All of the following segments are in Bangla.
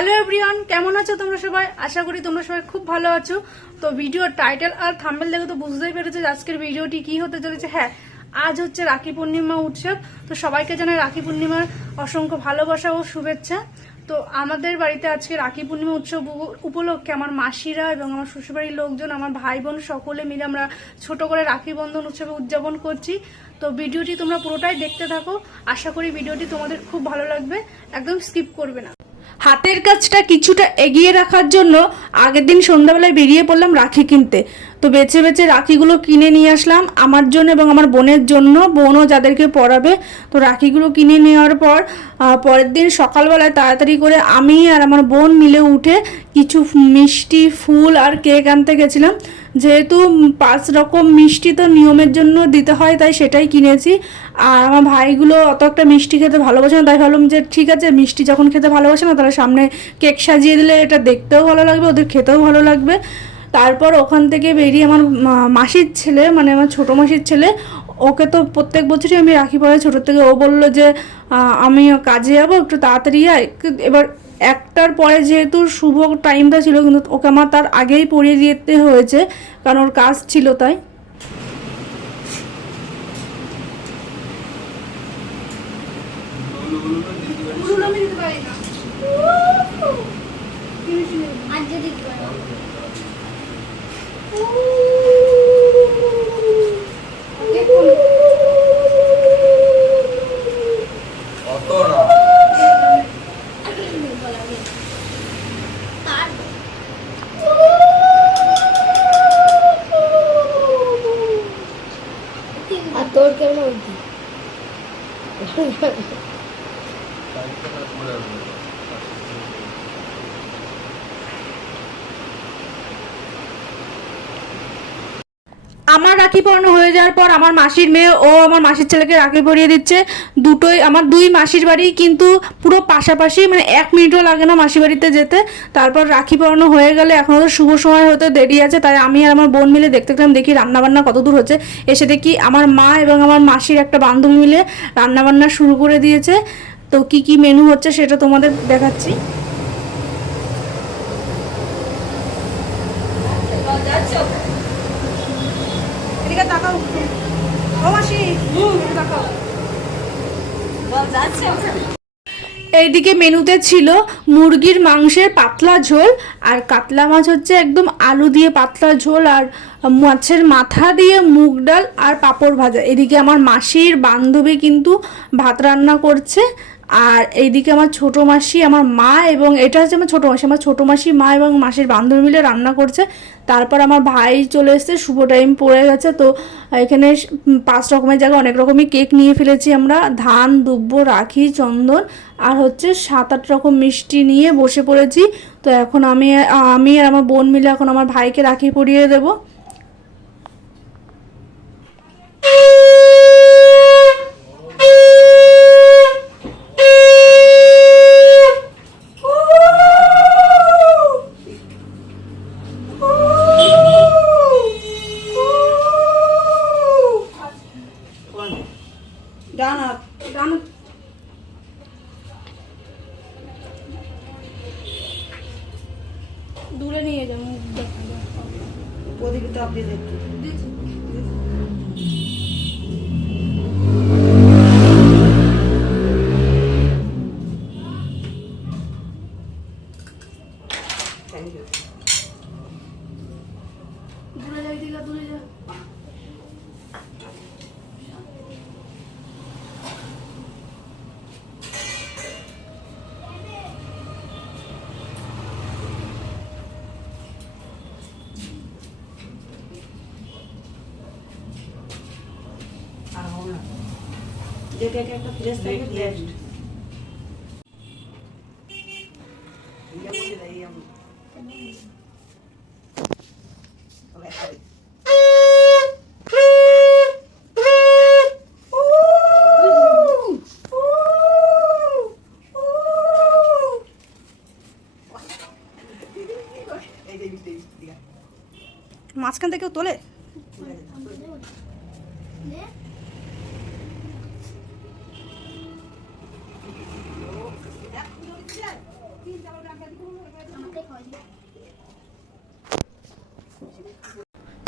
হ্যালো এভরিওয়ান, কেমন আছো তোমরা সবাই? আশা করি তোমরা সবাই খুব ভালো আছো। তো ভিডিওর টাইটেল আর থাম্বনেল দেখে তো বুঝতেই পেরেছো যে আজকের ভিডিওটি কি হতে চলেছে। হ্যাঁ, আজ হচ্ছে রাখি পূর্ণিমা উৎসব। তো সবাইকে জানাই রাখি পূর্ণিমার অসংখ্য ভালোবাসা ও শুভেচ্ছা। তো আমাদের বাড়িতে আজকে রাখি পূর্ণিমা উৎসব উপলক্ষে আমার মাসিরা এবং আমার শ্বশুরবাড়ির লোকজন, আমার ভাই বোন সকলে মিলে আমরা ছোট করে রাখি বন্ধন উৎসবে উদযাপন করছি। তো ভিডিওটি তোমরা পুরোটাই দেখতে থাকো। আশা করি ভিডিওটি তোমাদের খুব ভালো লাগবে, একদম স্কিপ করবে না। হাতের কাজটা কিছুটা এগিয়ে রাখার জন্য আগের দিন সন্ধ্যাবেলায় বেরিয়ে পড়লাম রাখি কিনতে। তো বেছে বেছে রাখিগুলো কিনে নিয়ে আসলাম আমার জন্য এবং আমার বোনের জন্য, বোনও যাদেরকে পরাবে। তো রাখিগুলো কিনে নেওয়ার পর পরের দিন সকালবেলায় তাড়াতাড়ি করে আমি আর আমার বোন মিলে উঠে কিছু মিষ্টি, ফুল আর কেক আনতে গেছিলাম। যেহেতু 5 রকম মিষ্টি তো নিয়মের জন্য দিতে হয়, তাই সেটাই কিনেছি। আর আমার ভাইগুলো অত একটা মিষ্টি খেতে ভালোবাসে না, তাই ভাবলাম যে ঠিক আছে, মিষ্টি যখন খেতে ভালোবাসে না, তাহলে সামনে কেক সাজিয়ে দিলে এটা দেখতেও ভালো লাগবে, ওদের খেতেও ভালো লাগবে। তারপর ওখান থেকে বেরিয়ে আমার মাসির ছেলে, মানে আমার ছোটো মাসির ছেলে, ওকে তো প্রত্যেক বছরই আমি রাখি পরাই ছোটোর থেকে। ও বললো যে আমি কাজে যাবো, একটু তাড়াতাড়ি আয়। এবার 1টার পরে যেহেতু শুভ টাইমটা ছিল, কিন্তু ওকে আমার তার আগেই পরিয়ে দিতে হয়েছে, কারণ ওর কাজ ছিল তাই। তোর কেমন হচ্ছে? আমার রাখি পরানো হয়ে যাওয়ার পর আমার মাসির মেয়ে ও আমার মাসির ছেলেকে রাখি পরিয়ে দিচ্ছে। দুটোই আমার দুই মাসির বাড়ি, কিন্তু পুরো পাশাপাশি, মানে 1 মিনিটও লাগে না মাসির বাড়িতে যেতে। তারপর রাখি পরানো হয়ে গেলে এখনও তো শুভ সময় হতে দেরি আছে, তাই আমি আর আমার বোন মিলে দেখতে গেলাম, দেখি রান্নাবান্না কত দূর হচ্ছে। এসে দেখি আমার মা এবং আমার মাসির একটা বান্ধবী মিলে রান্নাবান্না শুরু করে দিয়েছে। তো কি কি মেনু হচ্ছে সেটা তোমাদের দেখাচ্ছি। এইদিকে মেনুতে ছিল মুরগির মাংসের পাতলা ঝোল, আর কাতলা মাছ হচ্ছে একদম আলু দিয়ে পাতলা ঝোল, আর মাছের মাথা দিয়ে মুগ ডাল আর পাঁপড় ভাজা। এদিকে আমার মাসির বান্ধবী কিন্তু ভাত রান্না করছে, আর এইদিকে আমার ছোটো মাসি, আমার মা, এবং এটা হচ্ছে আমার ছোটো মাসি, মা এবং মাসির বান্ধবী মিলে রান্না করছে। তারপর আমার ভাই চলে এসেছে, শুভ টাইম পড়ে গেছে। তো এখানে 5 রকমের জায়গায় অনেক রকমই কেক নিয়ে ফেলেছি আমরা, ধান, দুব্য, রাখি, চন্দন আর হচ্ছে 7-8 রকম মিষ্টি নিয়ে বসে পড়েছি। তো এখন আমি আর আমার বোন মিলে এখন আমার ভাইকে রাখি পরিয়ে দেবো। দূরে নিয়ে যাবো, ওদিকে তো আপনি দেখতে দূরে যাই, দিঘা দূরে যা। দেখে একটা ফ্রেশ থাকে টেস্ট। মাঝখান থেকেও তোলে।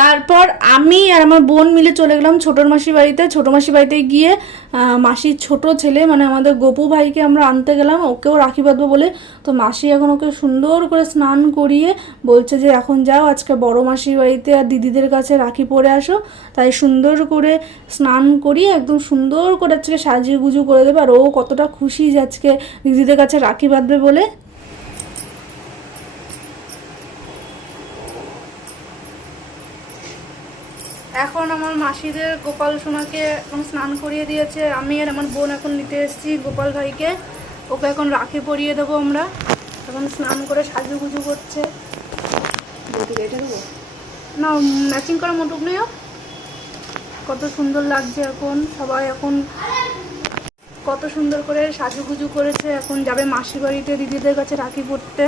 তারপর আমি আর আমার বোন মিলে চলে গেলাম ছোটোর মাসির বাড়িতে। ছোটো মাসির বাড়িতে গিয়ে মাসির ছোট ছেলে মানে আমাদের গপু ভাইকে আমরা আনতে গেলাম, ওকেও রাখি বাঁধবো বলে। তো মাসি এখন ওকে সুন্দর করে স্নান করিয়ে বলছে যে এখন যাও আজকে বড় মাসির বাড়িতে আর দিদিদের কাছে রাখি পরে আসো। তাই সুন্দর করে স্নান করিয়ে একদম সুন্দর করে আজকে সাজিয়ে গুজু করে দেবে। আর ও কতটা খুশি যে আজকে দিদিদের কাছে রাখি বাঁধবে বলে। এখন আমার মাসিদের গোপাল সোনাকে এখন স্নান করিয়ে দিয়েছে। আমি আর আমার বোন এখন নিতে এসেছি গোপাল ভাইকে, ওকে এখন রাখি পরিয়ে দেবো আমরা। এখন স্নান করে সাজুগুজু করছে। এটা দেবো না, ম্যাচিং করা মোটুক নেই। কত সুন্দর লাগছে এখন সবাই, এখন কত সুন্দর করে সাজুগুজু করেছে। এখন যাবে মাসির বাড়িতে দিদিদের কাছে রাখি পরতে।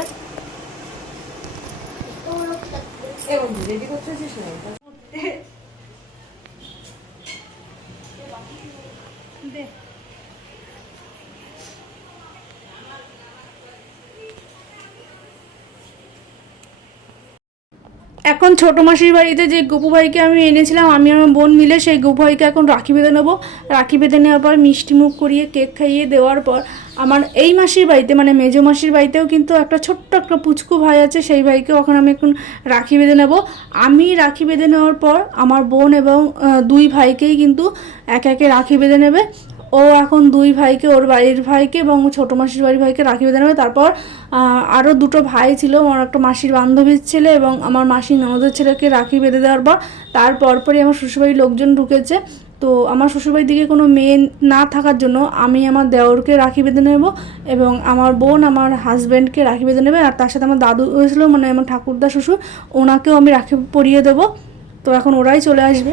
এখন ছোটো মাসির বাড়িতে যে গপু ভাইকে আমি এনেছিলাম, আমি আমার বোন মিলে সেই গপু ভাইকে এখন রাখি বেঁধে নেবো। রাখি বেঁধে নেওয়ার পর মিষ্টি মুখ করিয়ে কেক খাইয়ে দেওয়ার পর আমার এই মাসির বাড়িতে মানে মেজো মাসির বাড়িতেও কিন্তু একটা ছোট্ট একটা পুচকু ভাই আছে, সেই ভাইকেও এখন আমি এখন রাখি বেঁধে নেবো। আমি রাখি বেঁধে নেওয়ার পর আমার বোন এবং দুই ভাইকেই কিন্তু একে একে রাখি বেঁধে নেবে। ও এখন দুই ভাইকে, ওর বাড়ির ভাইকে এবং ছোটো মাসির বাড়ির ভাইকে রাখি বেঁধে নেবে। তারপর আরও দুটো ভাই ছিল, আমার একটা মাসির বান্ধবীর ছেলে এবং আমার মাসির ননদের ছেলেকে রাখি বেঁধে দেওয়ার পর তারপরই আমার শ্বশুরবাড়ির লোকজন ঢুকেছে। তো আমার শ্বশুরবাড়ির দিকে কোনো মেয়ে না থাকার জন্য আমি আমার দেওরকে রাখি বেঁধে নেব এবং আমার বোন আমার হাজব্যান্ডকে রাখি বেঁধে নেবে। আর তার সাথে আমার দাদু হয়েছিল মানে আমার ঠাকুরদা শ্বশুর, ওনাকেও আমি রাখি পরিয়ে দেবো। তো এখন ওরাই চলে আসবে।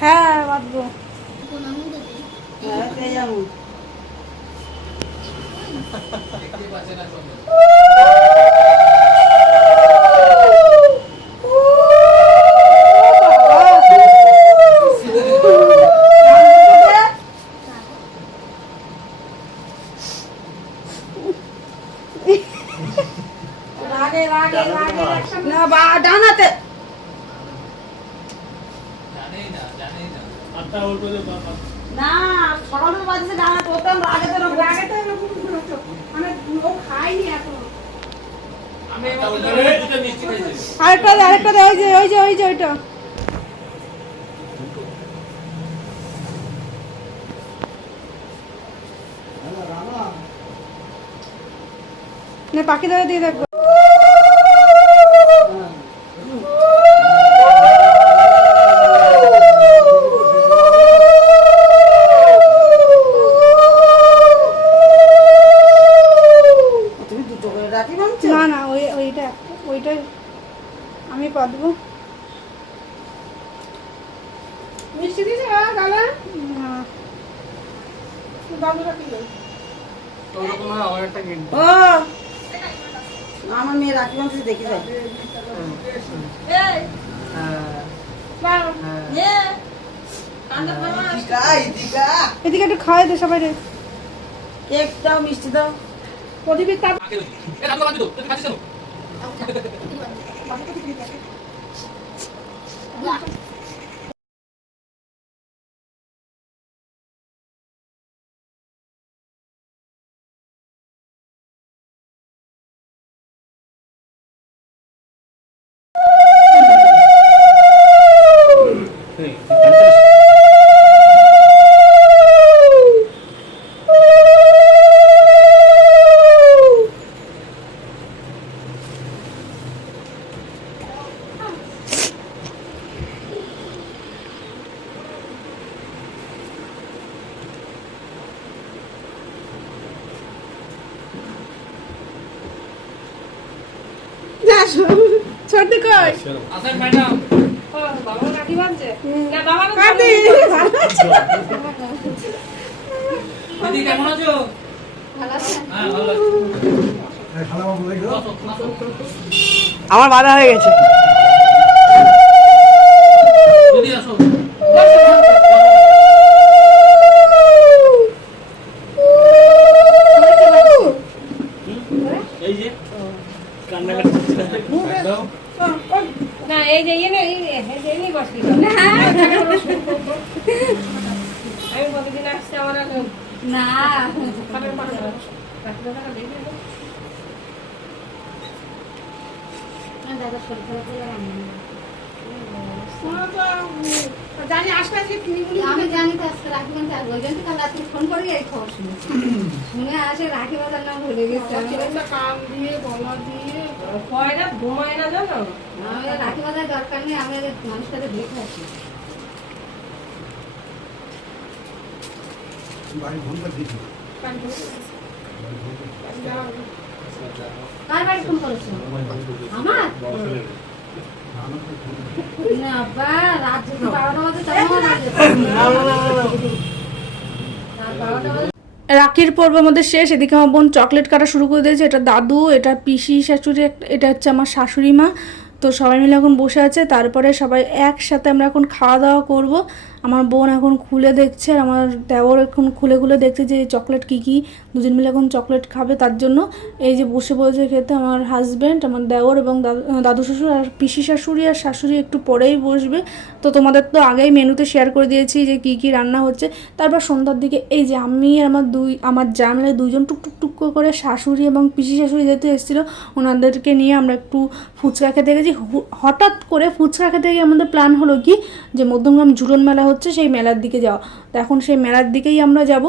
হ্যাঁ বাঁধবো। না বা ডানাতে না সকালের বাজে ডানাতে ওটা আগে তো মানে ও খাইনি এখন। আরেকটা দে, ওই যে ওইটা না, পাখি ধরে দিয়ে দেখবো। না না ওইটা আমি পাতবো। মিষ্টি দিয়েছে দাদা? না ও আমার মেয়ে রাখি বাঁধতে দেখি যায়। এদিকে একটু খাওয়াই দে সবাই রে। কেক দাও, মিষ্টি দাও। প্রদীপের তাপ ছোট কই আসেন ম্যাডাম। বাবা রাখি বাঁধছে না বাবা কাঁদি দিদি কেমন আছো? ভালো আছে? হ্যাঁ ভালো আছি। আমার বাধা হয়ে গেছে। দিদি আসো। এই যে কান্নাকাটি করছে। না এই যে আমি প্রতিদিন আসছি আমার না দাদা শরীর খারাপ হলে জানি আসবে আজকে আমি জানি তো আজকে রাখি বাঁধতে আসবো ওই জন্য কাল রাত্রে ফোন করে এই খবর শুনেছি শুনে আসে রাখি বাঁধার নাম ভুলে গেছি কাম দিয়ে গলা দিয়ে হয় না ঘুমায় না জানো আমি রাখি বাঁধার দরকার নেই আমি মানুষটাকে দেখে আসি কার বাড়ি ফোন করেছো আমার না বা রাত যদি 12টা বাজে তখন রাখির পর্ব আমাদের শেষ। এদিকে আমার বোন চকলেট কাটা শুরু করে দিয়েছে। এটা দাদু, এটা পিসি শাশুড়ি, এটা হচ্ছে আমার শাশুড়ি মা। তো সবাই মিলে এখন বসে আছে। তারপরে সবাই একসাথে আমরা এখন খাওয়া দাওয়া করব। আমার বোন এখন খুলে দেখছে আর আমার দেওর এখন খুলে খুলে দেখছে যে চকলেট কী কী, দুজন মিলে এখন চকলেট খাবে। তার জন্য এই যে বসে বসে খেতে আমার হাজব্যান্ড, আমার দেওর এবং দাদু শ্বশুর আর পিসি শাশুড়ি আর শাশুড়ি একটু পরেই বসবে। তো তোমাদের তো আগেই মেনুতে শেয়ার করে দিয়েছি যে কী কী রান্না হচ্ছে। তারপর সন্ধ্যার দিকে এই যে আমি আর আমার যা মিলে দুজন টুক করে শাশুড়ি এবং পিসি শাশুড়ি যেতে এসেছিলো, ওনাদেরকে নিয়ে আমরা একটু ফুচকা খেতে গেছি। হঠাৎ করে ফুচকা খেতে গিয়ে আমাদের প্ল্যান হলো কি যে মধ্যমগ্রাম ঝুলন মেলা হচ্ছে, সেই মেলার দিকে যাওয়া। তো এখন সেই মেলার দিকেই আমরা যাব।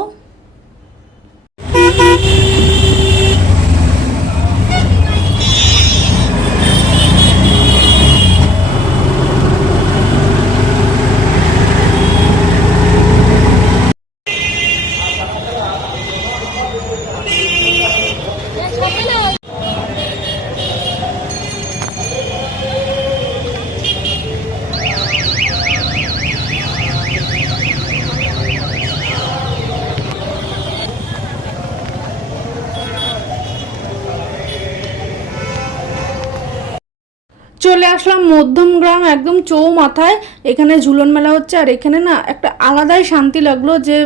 চলে আসলাম মধ্যমগ্রাম একদম চৌমাথায়। এখানে ঝুলন মেলা হচ্ছে আর এখানে না একটা আলাদাই শান্তি লাগলো যে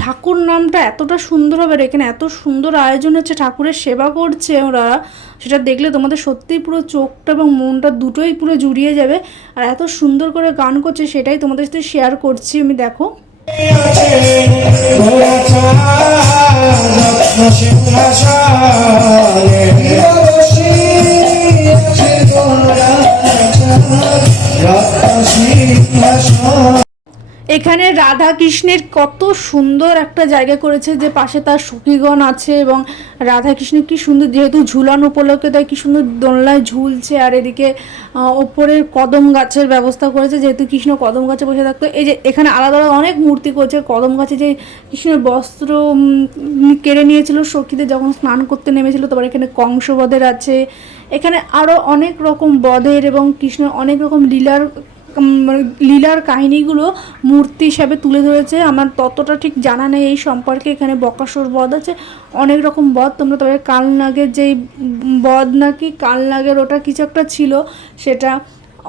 ঠাকুর নামটা এতটা সুন্দর হবে আর এখানে এত সুন্দর আয়োজন হচ্ছে, ঠাকুরের সেবা করছে ওরা, সেটা দেখলে তোমাদের সত্যিই পুরো চোখটা এবং মনটা দুটোই পুরো জুড়িয়ে যাবে। আর এত সুন্দর করে গান করছে, সেটাই তোমাদের সাথে শেয়ার করছি আমি। দেখো এখানে রাধা কৃষ্ণের কত সুন্দর একটা জায়গা করেছে, যে পাশে তার সখীগণ আছে এবং রাধা কৃষ্ণের কি সুন্দর, যেহেতু ঝুলান উপলক্ষে তাই কি সুন্দর দোলনায় ঝুলছে। আর এদিকে ওপরে কদম গাছের ব্যবস্থা করেছে, যেহেতু কৃষ্ণ কদম গাছে বসে থাকতো। এই যে এখানে আলাদা আলাদা অনেক মূর্তি করেছে। কদম গাছে যে কৃষ্ণের বস্ত্র কেড়ে নিয়েছিল সখীদের যখন স্নান করতে নেমেছিল, তারপর এখানে কংসবধের আছে। এখানে আরও অনেক রকম বধের এবং কৃষ্ণের অনেক রকম লীলার কাহিনীগুলো মূর্তি হিসাবে তুলে ধরেছে। আমার ততটা ঠিক জানা নেই এই সম্পর্কে। এখানে বকাসুর বধ আছে, অনেক রকম বধ। তোমরা তবে কালনাগের যেই বধ নাকি কালনাগের ওটা কিছু একটা ছিল, সেটা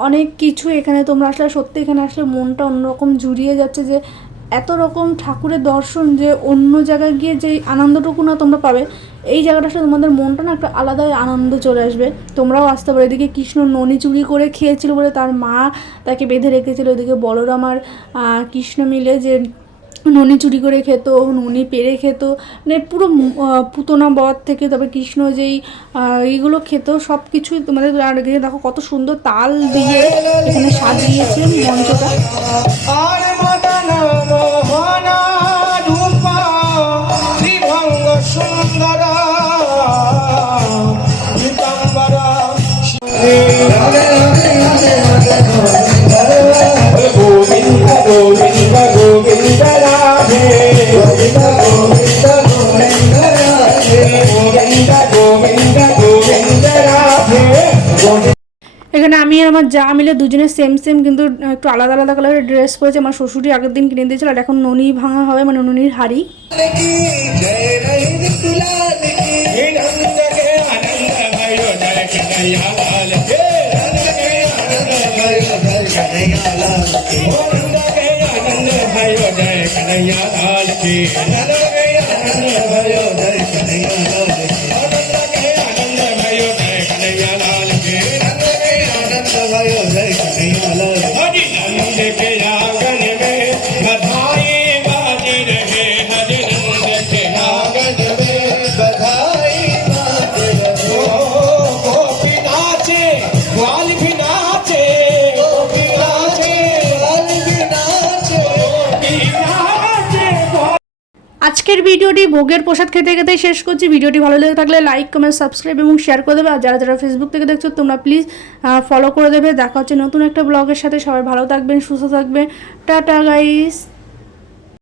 অনেক কিছু এখানে তোমরা আসলে সত্যি এখানে আসলে মনটা অন্যরকম জুড়িয়ে যাচ্ছে। যে এত রকম ঠাকুরের দর্শন, যে অন্য জায়গায় গিয়ে যে আনন্দটুকু না তোমরা পাবে, এই জায়গাটা আসলে তোমাদের মনটা না একটা আলাদাই আনন্দ চলে আসবে। তোমরাও আসতে পারো। এদিকে কৃষ্ণ ননি চুরি করে খেয়েছিল বলে তার মা তাকে বেঁধে রেখেছিল। ওদিকে বলরাম আর কৃষ্ণ মিলে যে ননি চুরি করে খেত, ননি পেরে খেত, মানে পুরো পুতনা বধ থেকে তবে কৃষ্ণ যেই এইগুলো খেত সব কিছুই তোমাদের দেখো কত সুন্দর তাল দিয়ে এখানে সাজিয়েছে মঞ্চটা। এখানে আমি আর আমার যা মিলে দুজনে সেম কিন্তু একটু আলাদা আলাদা কালারের ড্রেস পরেছে। আমার শ্বশুরই আগের দিন কিনে দিয়েছিল। আর এখন ননি ভাঙা হবে, মানে ননির হাড়ি। ভিডিওটি ভোগের প্রসাদ খেতে খেতেই শেষ করছি। ভিডিওটি ভালো লেগে থাকলে লাইক কমেন্ট সাবস্ক্রাইব এবং শেয়ার করে দেবে। আর যারা যারা ফেসবুক থেকে দেখছো তোমরা প্লিজ ফলো করে দেবে। দেখা হচ্ছে নতুন একটা ব্লগের সাথে। সবাই ভালো থাকবেন, সুস্থ থাকবেন। Tata guys.